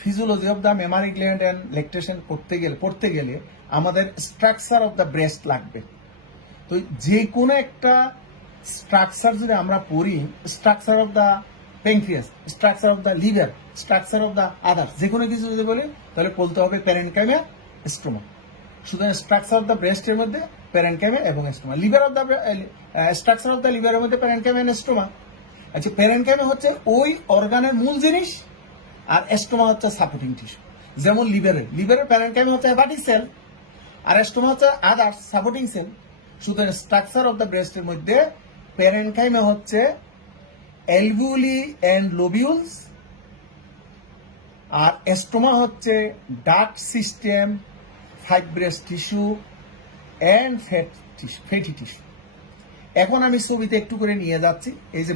Physiology of the Memari gland and lactation পড়তে গেলে আমাদের স্ট্রাকচার অফ দ্য ব্রেস্ট লাগবে। তো যে কোনো একটা স্ট্রাকচার যদি আমরা পড়ি, structure of the pancreas, structure of the liver, structure of the others, যে কোনো কিছু যদি বলি তাহলে বলতে হবে প্যারেনকাইমা, স্টোমা। সুতরাং স্ট্রাকচার অফ দ্য ব্রেস্টের মধ্যে প্যারেনকাইমা এবং stoma, liver of the structure of the লিভারের মধ্যে প্যারেনকাইমা এবং স্টোমা। আচ্ছা, প্যারেনকাইমা হচ্ছে ওই অর্গানের মূল জিনিস, আর স্টোমা হচ্ছে সাপোর্টিং টিস্যু। যেমন লিভারের প্যারেনকাইমা হচ্ছে হেপাটিক সেল, আর স্টোমা হচ্ছে আদার্স সাপোর্টিং সেল। সুতরাং স্ট্রাকচার অফ দ্য ব্রেস্টের মধ্যে প্যারেনকাইমা হচ্ছে অ্যালভিওলি এন্ড লোবিউলস, আর স্টোমা হচ্ছে duct system, fibrous tissue and fatty tissue. এখন আমি ছবিতে একটু করে নিয়ে যাচ্ছি। এই যে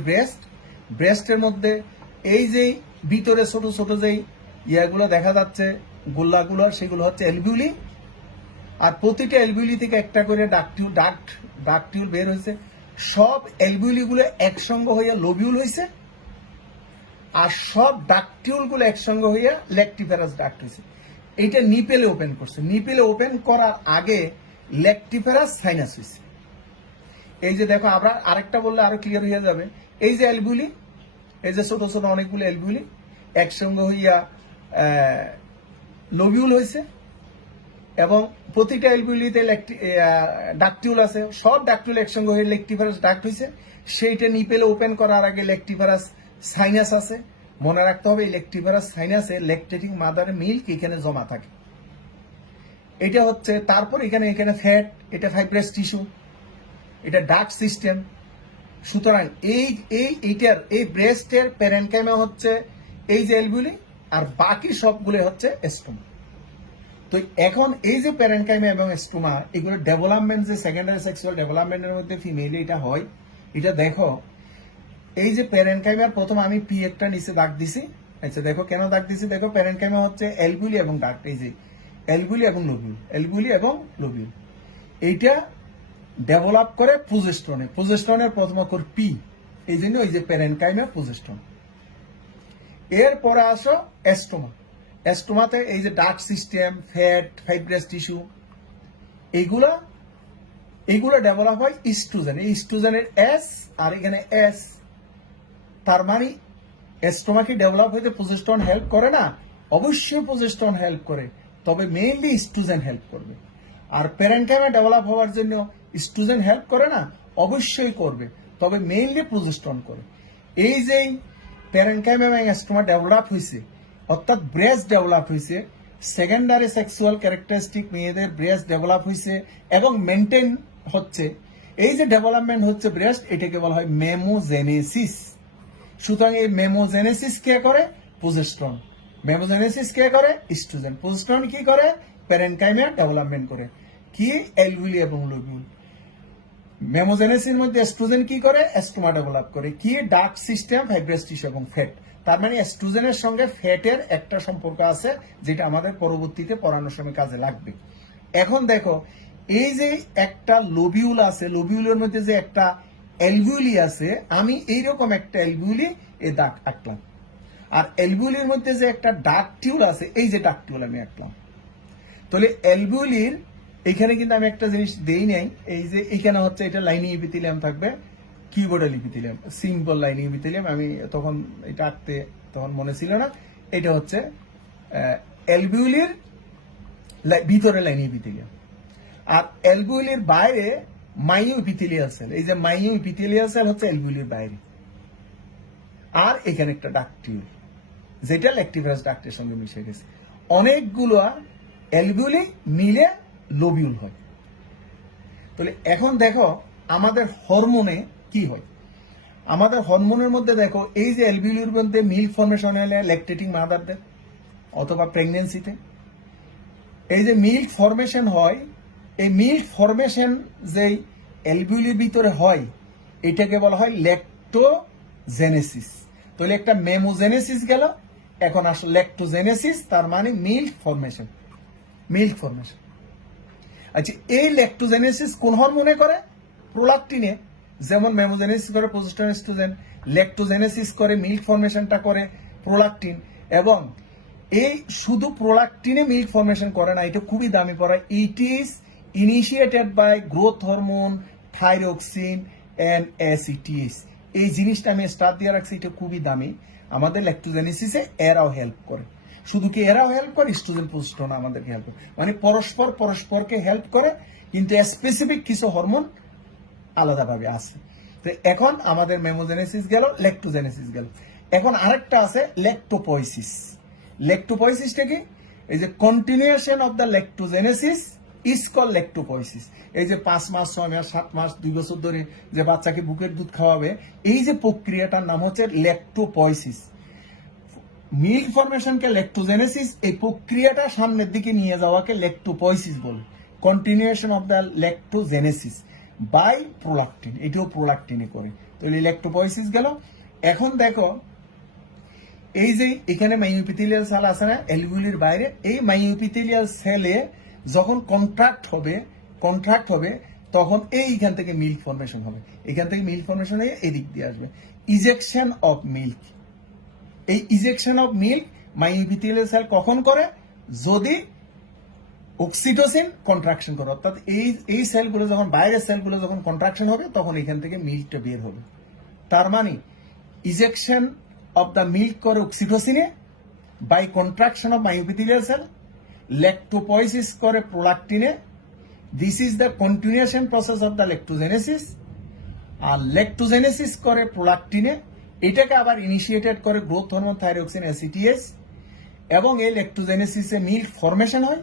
ব্রেস্টের মধ্যে এই যে ভিতরে ছোট ছোট যেই ইয়াগুলো দেখা যাচ্ছে, গোল্লাগুলো, সেগুলো হচ্ছে অ্যালভিওলি। আর প্রতিটা অ্যালভিওলি থেকে একটা করে ডাকটিউল বের হয়েছে। সব অ্যালভিওলি গুলো একসঙ্গে হইয়া লোবিউল হয়েছে, আর সব ডাকটিউল গুলো একসঙ্গে হইয়া ল্যাকটিফেরাস ডাক্ট হয়েছে। এইটা নিপেলে ওপেন করছে। নিপেলে ওপেন করার আগে ল্যাকটিফেরাস সাইনাস হয়েছে। এই যে দেখো, আমরা আরেকটা বললে আরো ক্লিয়ার হয়ে যাবে। এই যে অ্যালভিওলি, এই যে ছোট ছোট অনেকগুলো অ্যালভিওলি একসঙ্গে হইয়া লোবিউল হয়েছে, এবং প্রতিটা অ্যালভিওলিতে ডাকটিউল আছে। সব ডাকটিউল একসঙ্গে হয়ে ল্যাকটিফেরাস ডাক্ট হয়েছে। সেইটা নিপেলে ওপেন করার আগে ল্যাকটিফেরাস সাইনাস আছে। মনে রাখতে হবে, এই ল্যাকটিফেরাস সাইনাসে ল্যাকটেটিং মাদারের মিল্ক এখানে জমা থাকে। এটা হচ্ছে, তারপর এখানে ফ্যাট, এটা ফাইব্রাস টিস্যু, এটা ডাক্ট সিস্টেম। সুতরাং এই ব্রেস্টের প্যারেনকাইমা হচ্ছে এই যে অ্যালভিওলি, আর বাকি সবগুলো হচ্ছে স্টোমা। তো এখন এই যে প্যারেনকাইমা এবং স্টোমা, এগুলো ডেভেলপমেন্ট, যে সেকেন্ডারি সেক্সুয়াল ডেভেলপমেন্টের মধ্যে ফিমেল এটা হয়, এটা দেখো। এই যে প্যারেনকাইমার প্রথম আমি পি একটা নিচে দাগ দিছি। আচ্ছা দেখো কেন দাগ দিছি, দেখো প্যারেনকাইমা হচ্ছে অ্যালভিওলি এবং ডাক্ট, এই যে অ্যালভিওলি এবং লোবিউল, এইটা ডেভেলপ করে প্রজেস্টনের প্রথম অক্ষর পি, এই জন্য ওই যে প্যারেনকাইমা প্রজেস্টন। এরপরে আসো স্টোমাতে এই যে duct system, fat, fibrous tissue, এইগুলা ডেভেলপ হয় ইস্ট্রোজেন। এই ইস্ট্রোজেনের এস আর এখানে এস, তার মানে স্টোমা কি ডেভেলপ হইতে প্রজেস্টন হেল্প করে না? অবশ্যই প্রজেস্টন হেল্প করে, তবে মেইনলি ইস্ট্রোজেন হেল্প করবে। আর প্যারেনকাইমা ডেভেলপ হওয়ার জন্য ইস্ট্রোজেন হেল্প করে না? অবশ্যই করবে, তবে মেইনলি প্রজেস্টন করে। এই যে প্যারেনকাইমা এবং স্টোমা ডেভেলপ হয়েছে, অর্থাৎ ব্রেস্ট ডেভেলপ হয়েছে, সেকেন্ডারি সেক্সুয়াল ক্যারেক্টারিস্টিক মেয়েদের ব্রেস্ট ডেভেলপ হয়েছে এবং মেনটেন হচ্ছে। এই যে ডেভেলপমেন্ট হচ্ছে ব্রেস্ট, এটাকে বলা হয় মেমোজেনেসিস। সুতরাং এই মেমোজেনেসিস কে করে? প্রজেস্টন। মেমোজেনেসিস কে করে? ইস্ট্রোজেন। প্রজেস্টন কি করে? প্যারেনকাইমা ডেভেলপমেন্ট করে। কি? অ্যালভিওলি এবং লোবিউল। মেমোজেনেসিসের মধ্যে এস্ট্রোজেন কি করে? স্টোমা ডেভেলপ করে। কি? ডাক্ট সিস্টেম, ফাইব্রাস টিস্যু এবং ফ্যাট। তার মানে এস্ট্রোজেনের সঙ্গে ফ্যাটের একটা সম্পর্ক আছে, যেটা আমাদের পরবর্তীতে পড়ানোর সময় কাজে লাগবে। এখন দেখো, এই যে একটা লোবিউল আছে, লোবিউলের মধ্যে যে একটা অ্যালভিওলি আছে, আমি এইরকম একটা অ্যালভিওলি এই দাগ আঁকলাম। আর অ্যালভিওলির মধ্যে যে একটা ডাকটিউল আছে, এই যে ডাকটিউল আমি আঁকলাম। তাহলে অ্যালভিওলির এখানে কিন্তু আমি একটা জিনিস দেই নাই। এই যে এখানে হচ্ছে এটা লাইনিং ইপিথেলিয়াম থাকবে, কিউবয়েডাল ইপিথেলিয়াম, সিম্পল লাইনিং ইপিথেলিয়াম। আমি তখন এটা আঁকতে তখন মনে ছিল না। এটা হচ্ছে অ্যালভিওলির ভিতরে লাইনিং ইপিথেলিয়াম, আর অ্যালভিওলির বাইরে মাইও ইপিথেলিয়াল সেল। এই যে মাইও ইপিথেলিয়াল সেল হচ্ছে অ্যালভিওলির বাইরে। আর এখানে একটা ডাকটিউল, যেটা ল্যাকটিফেরাস ডাক্টের সঙ্গে মিশে গেছে। অনেকগুলো অ্যালভিওলি মিলে লোবিউল হয়। তাহলে এখন দেখো আমাদের হরমোনে কি হয়। আমাদের হরমোনের মধ্যে দেখো, এই যে অ্যালভিওলির মধ্যে মিল্ক ফর্মেশন হলে ল্যাকটেটিং মাদারদের অথবা প্রেগনেন্সিতে এই যে মিল্ক ফর্মেশন হয়, এই মিল্ক ফর্মেশন যেই অ্যালভিওলির ভিতরে হয়, এটাকে বলা হয় ল্যাক্টোজেনেসিস। তাহলে একটা মেমোজেনেসিস গেল, এখন আসলে ল্যাক্টোজেনেসিস, তার মানে মিল্ক ফর্মেশন। আচ্ছা, এই ল্যাক্টোজেনেসিস কোন হরমোনে করে? প্রোলাকটিনে। যেমন মেমোজেনেসিস করে প্রজেস্টেরন, এস্ট্রোজেন। ল্যাক্টোজেনেসিস করে, মিল্ক ফর্মেশনটা করে প্রোলাকটিন। এবং এই শুধু প্রোলাকটিনে মিল্ক ফর্মেশন করে না, এটা খুবই দামি পড়া। It is initiated by growth hormone, thyroxine and ACTS. এই জিনিসটা আমি স্টার দিয়ে রাখছি, এটা খুবই দামি। আমাদের ল্যাক্টোজেনেসিসে এরাও হেল্প করে। শুধু কি এরাও হেল্প করে, ইস্ট্রোজেন প্রজেস্টেরন আমাদেরকে হেল্প করে, মানে পরস্পরকে হেল্প করে, কিন্তু স্পেসিফিক কিছু হরমোন আলাদাভাবে আছে। তো এখন আমাদের মেমোজেনেসিস গেল, ল্যাক্টোজেনেসিস গেল। এখন আরেকটা আছে ল্যাক্টোপয়েসিস। ল্যাক্টোপয়েসিসটা কি? এই যে continuation of the lactogenesis is call lactopoiesis. এই যে 5 মাস 6 মাস 7 মাস 2 বছর ধরে যে বাচ্চাকে বুকের দুধ খাওয়াবে, এই যে প্রক্রিয়াটার নাম হচ্ছে ল্যাক্টোপয়েসিস। মিল্ক ফর্মেশনকে ল্যাক্টোজেনেসিস, এই প্রক্রিয়াটা সামনের দিকে নিয়ে যাওয়াকে ল্যাক্টোপয়েসিস বলে। Continuation of the lactogenesis by prolactin, এটিও প্রোলাকটিনে করে। তো এই ল্যাক্টোপয়েসিস গেল। এখন দেখো এই যে এখানে মাইওএপিথেলিয়াল সেল আছে না অ্যালভিওলির বাইরে, এই মাইওএপিথেলিয়াল সেলে যখন কন্ট্রাক্ট হবে তখন এইখান থেকে মিল্ক ফর্মেশন হবে। এখান থেকে মিল্ক ফর্মেশন হয়ে এদিক দিয়ে আসবে ইজেকশন অফ মিল্ক। এই ইজেকশন অফ মিল্ক মাইওএপিথেলিয়াল সেল কখন করে? যদি অক্সিটোসিন কন্ট্রাকশন করে, অর্থাৎ এই সেলগুলো যখন, বাইরের সেলগুলো যখন কন্ট্রাকশন হবে তখন এখান থেকে মিল্কটা বের হবে। তার মানে ইজেকশন অফ দ্য মিল্ক করে অক্সিটোসিনে by contraction of myoepithelial cell, lactopoiesis করে প্রোলাকটিনে। This is the continuation process of the lactogenesis. আর ল্যাক্টোজেনেসিস করে প্রোলাকটিনে, এটাকে আবার ইনিশিয়েটেড করে গ্রোথ হরমোন, থাইরক্সিন, এসিটিএস। এবং এই ল্যাক্টোজেনেসিসে মিল্ক ফর্মেশন হয়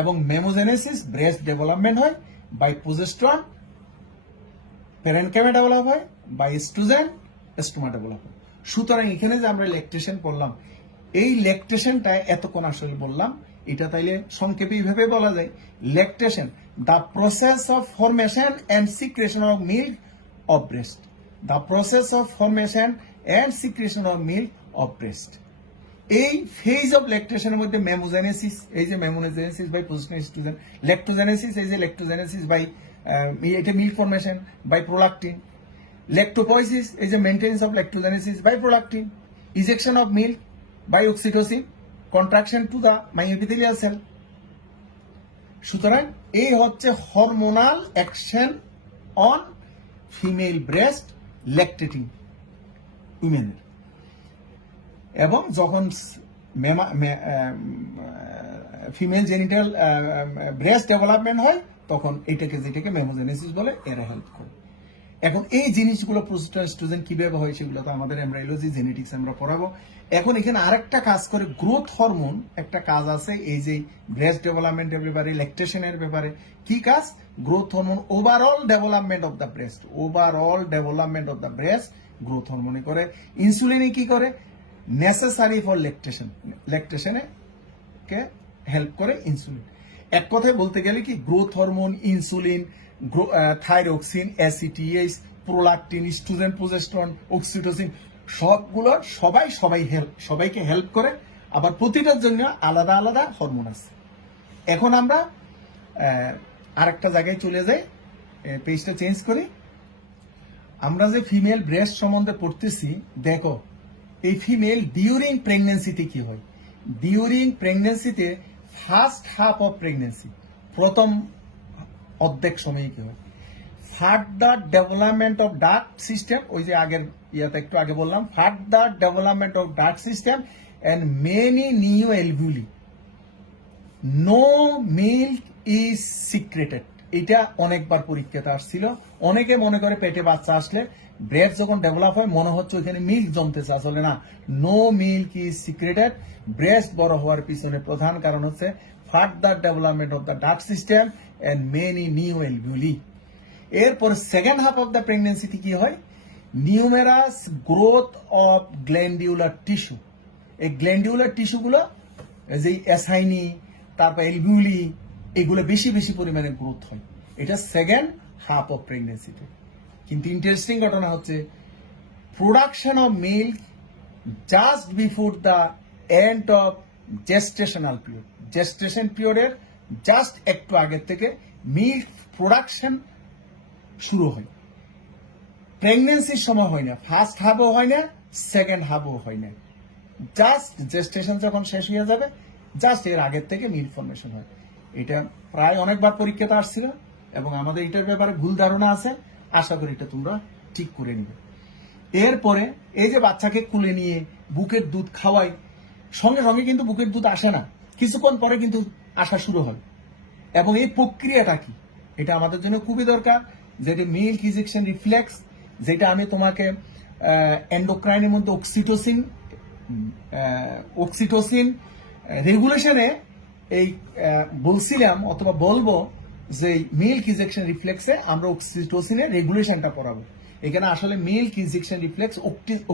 এবং মেমোজেনেসিস ব্রেস্ট ডেভেলপমেন্ট হয় বাই প্রজেস্টেরন, প্যারেনকাইমা ডেভেলপ হয় বাই এস্ট্রোজেন, স্টোমা ডেভেলপ হয়। সুতরাং এখানে যে আমরা ল্যাকটেশন করলাম, এই ল্যাকটেশনটা এতক্ষণ আসলে বললাম, এটা তাইলে সংক্ষেপে এইভাবে বলা যায়, lactation the process of formation and secretion of milk of breast. The process of formation and secretion of milk of breast. এই ফেজ অফ ল্যাকটেশনের মধ্যে মেমোজেনেসিস, এই যে mammogenesis by progesterone oestrogen, lactogenesis, এই যে ল্যাক্টোজেনেসিস বাই এটা milk formation by prolactin, lactopoiesis, এই যে maintenance of lactogenesis by prolactin, ejection of milk by oxytocin, contraction to the myoepithelial cell. সুতরাং এই হচ্ছে hormonal action on female breast lactating উইমেনের। এবং যখন ফিমেল জেনিটাল ব্রেস্ট ডেভেলপমেন্ট হয় তখন এটাকে, যেটাকে মেমোজেনেসিস বলে, এরা হেল্প করে। এখন এই জিনিসগুলো প্রজেস্টেরন, এস্ট্রোজেন কিভাবে হয় সেগুলো তো আমাদের এমব্রায়োলজি, জেনেটিক্স আমরা পড়াবো। এখন এখানে আরেকটা কাজ করে গ্রোথ হরমোন, একটা কাজ আছে এই যে ব্রেস্ট ডেভেলপমেন্টের ব্যাপারে, ল্যাকটেশনের ব্যাপারে। কি কাজ? Growth hormone overall development of the breast, overall development of the breast growth হরমোনে করে। ইনসুলিনে কি করে? নেসেসারি ফর ল্যাকটেশন, ল্যাকটেশনে কে হেল্প করে ইনসুলিন। এক কথায় বলতে গেলে কি, growth hormone, insulin, thyroxine, ACTS, prolactin, oestrogen, progesterone, oxytocin, সবগুলো সবাইকে হেল্প করে। আবার প্রতিটার জন্য আলাদা আলাদা হরমোন আছে। এখন আমরা আরেকটা জায়গায় চলে যাই, পেজটা চেঞ্জ করি। আমরা যে ফিমেল ব্রেস্ট সম্বন্ধে পড়তেছি, দেখো এই ফিমেল ডিউরিং প্রেগনেন্সিতে কি হয়। ডিউরিং প্রেগনেন্সিতে ফার্স্ট হাফ অফ প্রেগনেন্সি, প্রথম অর্ধেক সময়ে কি হয়? Further development of duct system, ওই যে আগের ইয়াতে একটু আগে বললাম, further development of duct system and many new alveoli, no milk is secreted. এটা অনেকবার পরীক্ষাতে আসছিল। অনেকে মনে করে পেটে বাচ্চা আসলে ব্রেস্ট যখন ডেভেলপ হয় মনে হচ্ছে ওইখানে মিল্ক জমতেছে, আসলে না। No milk is secreted. Breast বড় হওয়ার পিছনে প্রধান কারণ হচ্ছে further development of the duct system and many new alveoli. এরপর সেকেন্ড হাফ অফ দ্য প্রেগনেন্সিতে কি হয়? Numerous growth of glandular tissue. এই গ্ল্যান্ডিউলার টিস্যুগুলো, যে অ্যাসাইনি, তারপর এলভিউলি, এগুলো বেশি বেশি পরিমাণে গ্রোথ হয়। এটা সেকেন্ড হাফ অফ প্রেগনেন্সিতে। কিন্তু ইন্টারেস্টিং ঘটনা হচ্ছে, production of milk just before the end of gestational period. Gestation পিরিয়ডের জাস্ট একটু আগের থেকে মিল্ক প্রোডাকশন শুরু হয়। প্রেগনেন্সির সময় হয় না, ফার্স্ট হাফও হয় না, সেকেন্ড হাফও হয় না। জাস্ট জেস্টেশন যখন শেষ হয়ে যাবে জাস্ট এর আগের থেকে মিল ফর্মেশন হয়। এটা প্রায় অনেকবার পরীক্ষাতে আসছিল এবং আমাদের এটার ব্যাপারে ভুল ধারণা আছে, আশা করি এটা তোমরা ঠিক করে নিবে। এরপরে এই যে বাচ্চাকে কুলে নিয়ে বুকের দুধ খাওয়াই, সঙ্গে সঙ্গে কিন্তু বুকের দুধ আসে না, কিছুক্ষণ পরে কিন্তু আসা শুরু হয়। এবং এই প্রক্রিয়াটা কি, এটা আমাদের জন্য খুবই দরকার, যেটা মিল্ক ইজেকশন রিফ্লেক্স, যেটা আমি তোমাকে এন্ডোক্রাইনের মধ্যে অক্সিটোসিন রেগুলেশনে এই বলছিলাম অথবা বলবো যে মিল্ক ইজেকশন রিফ্লেক্সে আমরা অক্সিটোসিনের রেগুলেশনটা পড়াবো। এখানে আসলে মিল্ক ইজেকশন রিফ্লেক্স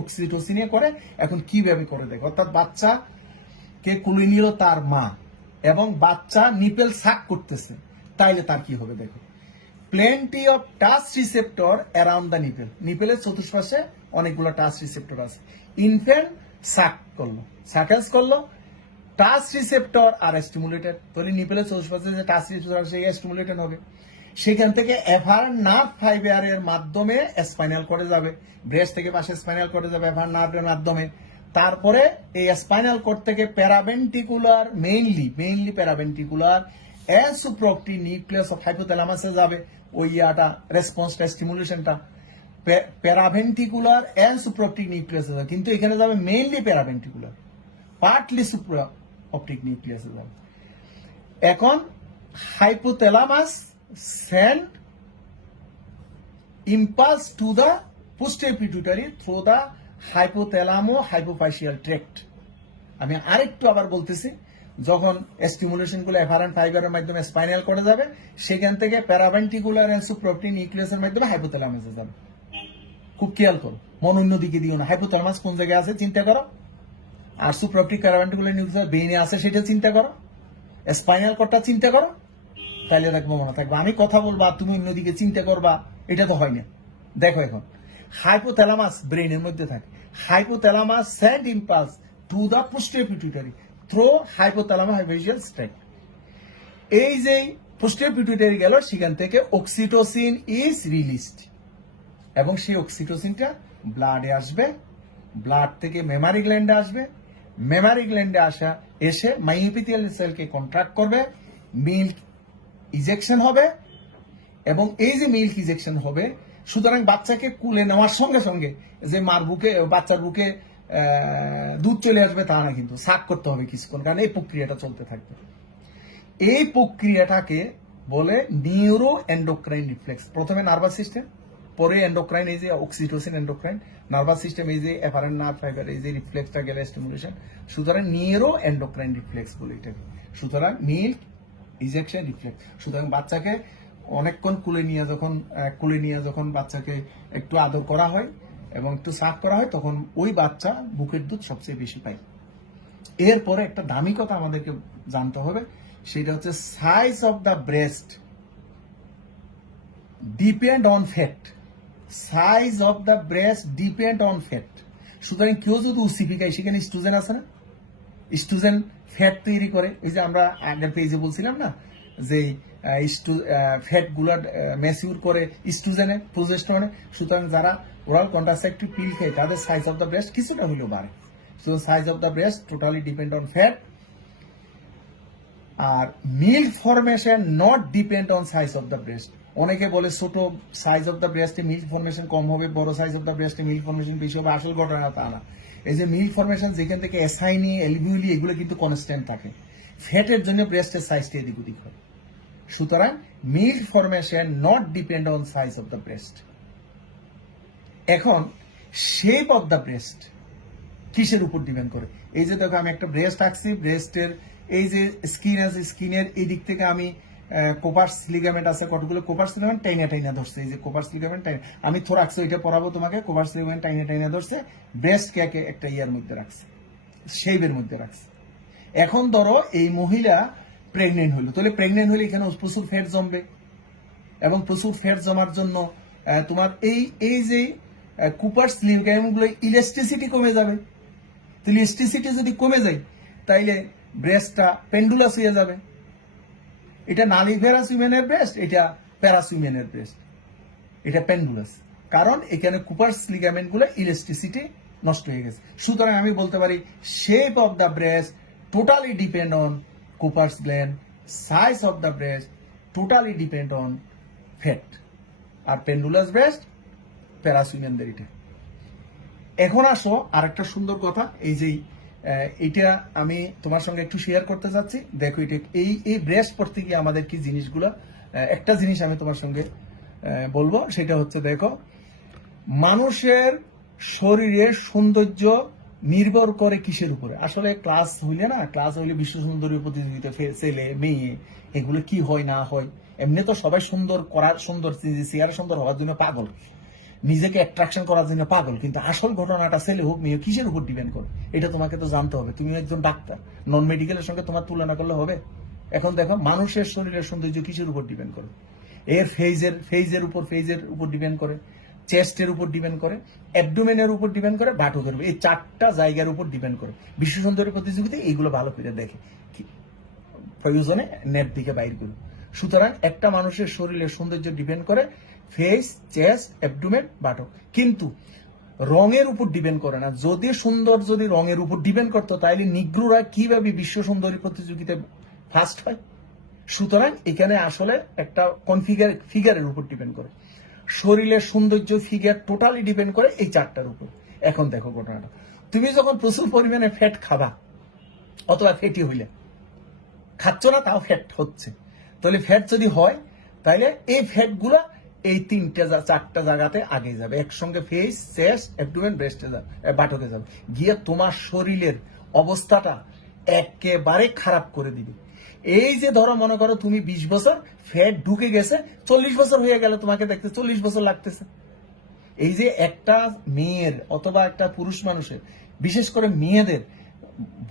অক্সিটোসিনে করে, এখন কিভাবে করে দেখো, অর্থাৎ বাচ্চাকে কুলে নিল তার মা এবং বাচ্চা নিপেল সাক করতেছে, তাইলে তার কি হবে দেখো। Plenty of touch receptor around the nipple, নিপেলের চতুর্পাশে অনেকগুলো টাচ রিসেপ্টর আছে। ইনফ্যান্ট সাক করলো, সাকেলস করলো, টাচ রিসেপ্টর আর স্টিমুলেটেড, তাহলে নিপেলের চতুর্পাশে যে টাচ রিসেপ্টর আছে স্টিমুলেটেড হবে। সেখান থেকে এভার নার্ভ ফাইবারের মাধ্যমে স্পাইনাল কর্ডে যাবে, ব্রেস্ট থেকে পাশে স্পাইনাল কর্ডে যাবে এভার নার্ভের মাধ্যমে। তারপরে এই স্পাইনাল কর্ড থেকে প্যারাভেন্টিকুলার, মেইনলি প্যারাভেন্টিকুলার সুপ্রক্টি নিউক্লিয়াস অফ হাইপোথ্যালামাসে যাবে ওই ইয়াটা, রেসপন্সটা, স্টিমুলেশনটা প্যারাভেন্টিকুলার সুপ্রক্টিক নিউক্লিয়াসে যাবে, কিন্তু এখানে যাবে মেইনলি প্যারাভেন্টিকুলার, পার্টলি সুপ্রা অপটিক নিউক্লিয়াসে যাবে। এখন hypothalamus send impulse to the posterior pituitary through the hypothalamo-hypophyseal tract। আমি আরেকটু আবার বলতেছি, যখন স্টিমুলেশন গুলো এফারেন্ট ফাইবারের মাধ্যমে স্পাইনাল করে যাবে, সেখান থেকে প্যারাভেন্টিকুলার এন্ড সুপ্রোপ্টিক নিউক্লিয়াসের মাধ্যমে হাইপোথ্যালামাসে যাবে। খুব খেয়াল করো, মন অন্যদিকে দিও না। হাইপোথ্যালামাস কোন জায়গায় আছে চিন্তা করো, আর সুপ্রোপ্টিক প্যারাভেন্টিকুলার নিউক্লিয়াস ব্রেইনে আছে সেটা চিন্তা করো, স্পাইনাল কর্ডটা চিন্তা করো, তাইলে দেখবো মনে থাকবে। আমি কথা বলবো আর তুমি অন্যদিকে চিন্তা করবা, এটা তো হয় না। দেখো এখন হাইপোথ্যালামাস ব্রেইনের মধ্যে থাকে, hypothalamus send impulse to the posterior pituitary through hypothalamo hypophyseal tract. এই যে পোস্টেরিয়র পিটুইটারি গেল, সেখান থেকে অক্সিটোসিন ইজ রিলিজড এবং সেই অক্সিটোসিনটা ব্লাডে আসবে, ব্লাড থেকে মেমারি গ্ল্যান্ডে আসবে, মেমারি গ্ল্যান্ডে এসে মাইওপিথিয়াল সেলকে কন্ট্রাক্ট করবে, মিল্ক ইজেকশন হবে। এবং এই যে মিল্ক ইজেকশন হবে, সুতরাং বাচ্চাকে কুলে নেওয়ার সঙ্গে সঙ্গে যে মার বুকে, বাচ্চার বুকে দুধ চলে আসবে তা না, কিন্তু সাক করতে হবে কিছুক্ষণ, কারণ এই প্রক্রিয়াটা চলতে থাকবে। এই প্রক্রিয়াটাকে বলে নিউরো এন্ডোক্রাইন রিফ্লেক্স। প্রথমে নার্ভাস সিস্টেম, পরে এন্ডোক্রাইন, এই যে অক্সিটোসিন এন্ডোক্রাইন, নার্ভাস সিস্টেম, এই যে এফারেন্ট নার্ভ ফাইবার, এই যে রিফ্লেক্সটা গেলে স্টিমুলেশন, সুতরাং নিউরো এন্ডোক্রাইন রিফ্লেক্স বলে এটাকে। সুতরাং মিল্ক ইজেকশন রিফ্লেক্স। সুতরাং বাচ্চাকে অনেকক্ষণ কুলে নিয়ে যখন বাচ্চাকে একটু আদর করা হয় এবং একটু সাফ করা হয়, তখন ওই বাচ্চা বুকের দুধ সবচেয়ে বেশি পায়। এরপরে একটা দামি কথা আমাদেরকে জানতে হবে, সেটা হচ্ছে size of the breast depend on fat. Size of the breast depend on fat. সুতরাং কেউ যদি উসিপি খায়, সেখানে স্ট্রোজেন আছে না, স্ট্রোজেন ফ্যাট তৈরি করে। এই যে আমরা আগের পেজে বলছিলাম না, যে ফ্যাট গুলা ম্যাচিউর করে স্ট্রোজেনে, প্রোজেস্টেরনে। সুতরাং যারা ওরাল কন্ট্রাসেপটিভ পিল খায়, তাদের সাইজ অফ দ্য ব্রেস্ট কিছুটা হলেও বাড়ে। So size of the breast totally depend on fat. আর milk formation not depend on size of the breast. অনেকে বলে ছোট সাইজ অফ দ্য ব্রেস্টে মিল্ক ফরমেশন কম হবে, বড় সাইজ অফ দ্য ব্রেস্টে মিল্ক ফরমেশন বেশি হবে। আসল ঘটনা তা না। এই যে মিল্ক ফরমেশন যেখান থেকে এসআইনি, এলভিউলি, এগুলো কিন্তু কনস্ট্যান্ট থাকে। ফ্যাটের জন্য ব্রেস্টের সাইজটা এদিক ওদিক হয়। সুতরাং milk formation not depend on size of the breast. এখন শেপ অফ দ্য ব্রেস্ট কিসের উপর ডিপেন্ড করে? এই যে দেখো, আমি একটা ব্রেস্ট আঁকছি, ব্রেস্টের এই যে স্কিন আছে, স্কিনের এই দিক থেকে আমি কোপার্স লিগামেন্ট আছে, কতগুলো কোপার্স লিগামেন্ট টাইনা ধরছে। এই যে কোপার্স লিগামেন্ট আমি রাখছি, ওইটা পড়াবো তোমাকে। কোপার্স লিগামেন্ট টাইনা ধরছে, ব্রেস্টকে একটা ইয়ার মধ্যে রাখছে, শেপের মধ্যে রাখছে। এখন ধরো এই মহিলা প্রেগনেন্ট হলো, তাহলে প্রেগনেন্ট হলে এখানে প্রচুর ফ্যাট জমবে, এবং প্রচুর ফ্যাট জমার জন্য তোমার এই যে কুপার্স লিগামেন্ট গুলো ইলাস্টিসিটি কমে যাবে। তাহলে ইলাস্টিসিটি যদি কমে যায়, তাইলে ব্রেস্টটা পেন্ডুলাস হয়ে যাবে। এটা নালিভেরাস উইমেনের ব্রেস্ট, এটা প্যারাস উইমেনের ব্রেস্ট, এটা পেন্ডুলাস। কারণ এখানে কুপার্স লিগামেন্ট গুলো ইলাস্টিসিটি নষ্ট হয়ে গেছে। সুতরাং আমি বলতে পারি shape of the breast totally depend on Cooper's gland, size of the breast totally depend on fat, আর পেন্ডুলাস ব্রেস্ট প্যারাসুইমেনদের এটা। এখন আসো আরেকটা সুন্দর কথা, এই যে এটা আমি তোমার সঙ্গে একটু শেয়ার করতে চাচ্ছি। দেখো এটা এই ব্রেস্ট পড়তে গিয়ে আমাদের কি জিনিসগুলো, একটা জিনিস আমি তোমার সঙ্গে বলবো, সেটা হচ্ছে দেখো মানুষের শরীরের সৌন্দর্য নির্ভর করে কিসের উপরে? আসলে ক্লাস হইলে বিশ্ব সুন্দরী প্রতিযোগিতা, ছেলে মেয়ে এগুলো কি হয় না হয়, এমনি তো সবাই সুন্দর চেহারা সুন্দর হওয়ার জন্য পাগল, নিজেকে অ্যাট্রাকশন করার জন্য পাগল, কিন্তু আসল ঘটনাটা ছেলে হোক মেয়ে কিসের উপর ডিপেন্ড করে এটা তোমাকে তো জানতে হবে। তুমি একজন ডাক্তার, নন মেডিকেলের সঙ্গে তোমার তুলনা করলে হবে? এখন দেখো মানুষের শরীরের সৌন্দর্য কিসের উপর ডিপেন্ড করে? এর ফেজের উপর ডিপেন্ড করে, চেস্টের উপর ডিপেন্ড করে, অ্যাবডোমেনের উপর ডিপেন্ড করে, বাটকের উপর, এই 4টা জায়গার উপর ডিপেন্ড করে। বিশ্ব সুন্দরী প্রতিযোগিতা এইগুলো ভালো করে দেখে, প্রয়োজনে নেট দিকে বাইর করি। সুতরাং একটা মানুষের শরীরের সৌন্দর্য ডিপেন্ড করে ফেস, চেস্ট, অ্যাবডোমেন, বাটক, কিন্তু রঙের উপর ডিপেন্ড করে না। যদি রঙের উপর ডিপেন্ড করতো তাহলে নিগ্রোরা কিভাবে বিশ্ব সুন্দরী প্রতিযোগিতায় ফার্স্ট হয়? সুতরাং এখানে আসলে একটা ফিগারের উপর ডিপেন্ড করে, শরীরের সৌন্দর্য ফিগার টোটালি ডিপেন্ড করে এই 4টার উপর। এখন দেখো ঘটনাটা, তুমি যখন প্রচুর পরিমাণে ফ্যাট খাবা অথবা ফ্যাটি হইলে, খাচ্ছ না তাও ফ্যাট হচ্ছে, তাহলে ফ্যাট যদি হয় তাহলে এই ফ্যাট গুলা এই 4টা জায়গাতে আগে যাবে একসঙ্গে, ফেস, চেস্ট, অ্যাবডোমেন, ব্রেস্টে যাবে, বাটকে যাবে, গিয়ে তোমার শরীরের অবস্থাটা একেবারে খারাপ করে দিবে। এই যে ধরো মনে করো তুমি 20 বছর ফ্যাট ঢুকে গেছে, 40 বছর হয়ে গেল তোমাকে দেখতে 40 বছর লাগতেছে। এই যে একটা মেয়ের অথবা একটা পুরুষ মানুষের, বিশেষ করে মেয়েদের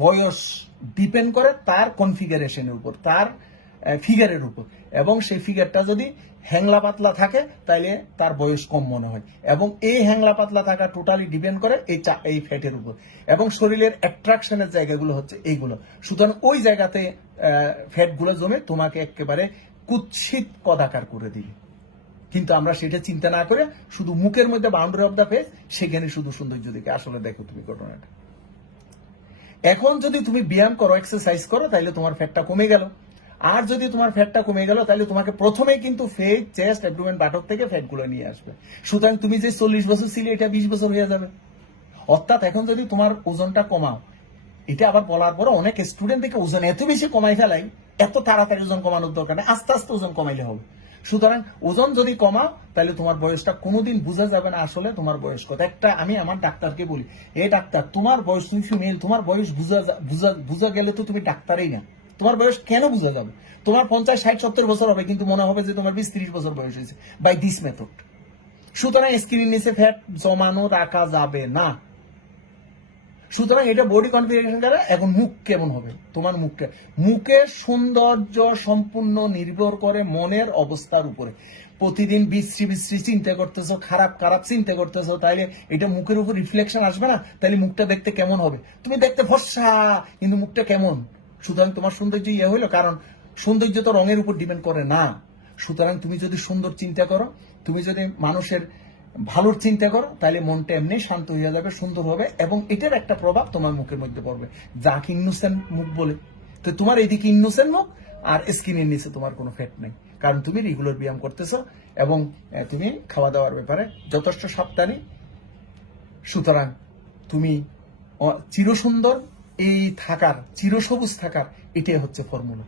বয়স ডিপেন্ড করে তার কনফিগারেশনের উপর, তার ফিগারের উপর, এবং সেই ফিগারটা যদি হ্যাংলা পাতলা থাকে তাইলে তার বয়স কম মনে হয়, এবং এই হ্যাংলা পাতলা থাকা টোটালি ডিপেন্ড করে এই ফ্যাটের উপর, এবং শরীরের অ্যাট্রাকশনের জায়গাগুলো হচ্ছে এইগুলো। সুতরাং ওই জায়গাতে ফ্যাটগুলো জমে তোমাকে একেবারে কুৎসিত কদাকার করে দিবে, কিন্তু আমরা সেটা চিন্তা না করে শুধু মুখের মধ্যে বাউন্ডারি অফ দা ফেস, সেখানে শুধু সৌন্দর্য দেখে। আসলে দেখো তুমি ঘটনাটা, এখন যদি তুমি ব্যায়াম করো, এক্সারসাইজ করো, তাহলে তোমার ফ্যাটটা কমে গেল। আর যদি তোমার ফ্যাটটা কমে গেল তাহলে তোমাকে প্রথমেই কিন্তু ফেস, চেস্ট, অ্যাবডোমেন, বাটক থেকে ফ্যাটগুলো নিয়ে আসবে। সুতরাং তুমি যে 40 বছর ছিলে এটা 20 বছর হয়ে যাবে। অর্থাৎ এখন যদি তোমার ওজনটা কমাও, এটা আবার বলার পরে অনেক স্টুডেন্ট থেকে ওজন এত বেশি কমাই ফেলাই, এত তাড়াতাড়ি ওজন কমানোর দরকার নেই, আস্তে আস্তে ওজন কমাইলে হবে। সুতরাং ওজন যদি কমাও তাহলে তোমার বয়সটা কোনোদিন বোঝা যাবে না আসলে তোমার বয়স কত। আমি আমার ডাক্তারকে বলি, এ ডাক্তার তোমার বয়স, তুমি ফিমেল, তোমার বয়স বোঝা গেলে তো তুমি ডাক্তারই না, তোমার বয়স কেন বোঝা যাবে? তোমার 50, 60, 70 বছর হবে, কিন্তু মনে হবে যে তোমার 20, 30 বছর বয়স হয়েছে বাই দিস মেথড। সুতরাং স্ক্রিনের নিচে ফ্যাট জমানো রাখা যাবে না। সুতরাং এটা বডি কনফিগারেশন করে। এখন মুখ কেমন হবে, তোমার মুখের সৌন্দর্য সম্পূর্ণ নির্ভর করে মনের অবস্থার উপরে। প্রতিদিন বিশ্রী চিন্তা করতেছো, খারাপ চিন্তা করতেছো, তাইলে এটা মুখের উপর রিফ্লেকশন আসবে না? তাইলে মুখটা দেখতে কেমন হবে? তুমি দেখতে ফর্সা, কিন্তু মুখটা কেমন? সুতরাং তোমার সৌন্দর্য হইলো, কারণ সৌন্দর্য তো রঙের উপর ডিপেন্ড করে না। সুতরাং তুমি যদি সুন্দর চিন্তা করো, তুমি যদি মানুষের ভালোর চিন্তা করো, তাহলে মনটা এমনি শান্ত হয়ে যাবে, সুন্দর হবে, এবং এটার একটা প্রভাব তোমার মুখের মধ্যে পড়বে, যাকে ইনোসেন্ট মুখ বলে। তো তোমার এইদিকে ইনোসেন্ট মুখ, আর স্কিনের নিচে তোমার কোনো ফ্যাট নেই, কারণ তুমি রেগুলার ব্যায়াম করতেছো এবং তুমি খাওয়া দাওয়ার ব্যাপারে যথেষ্ট সাবধানী। সুতরাং তুমি চিরসুন্দর চিরসবুজ থাকার এটাই হচ্ছে ফর্মুলা।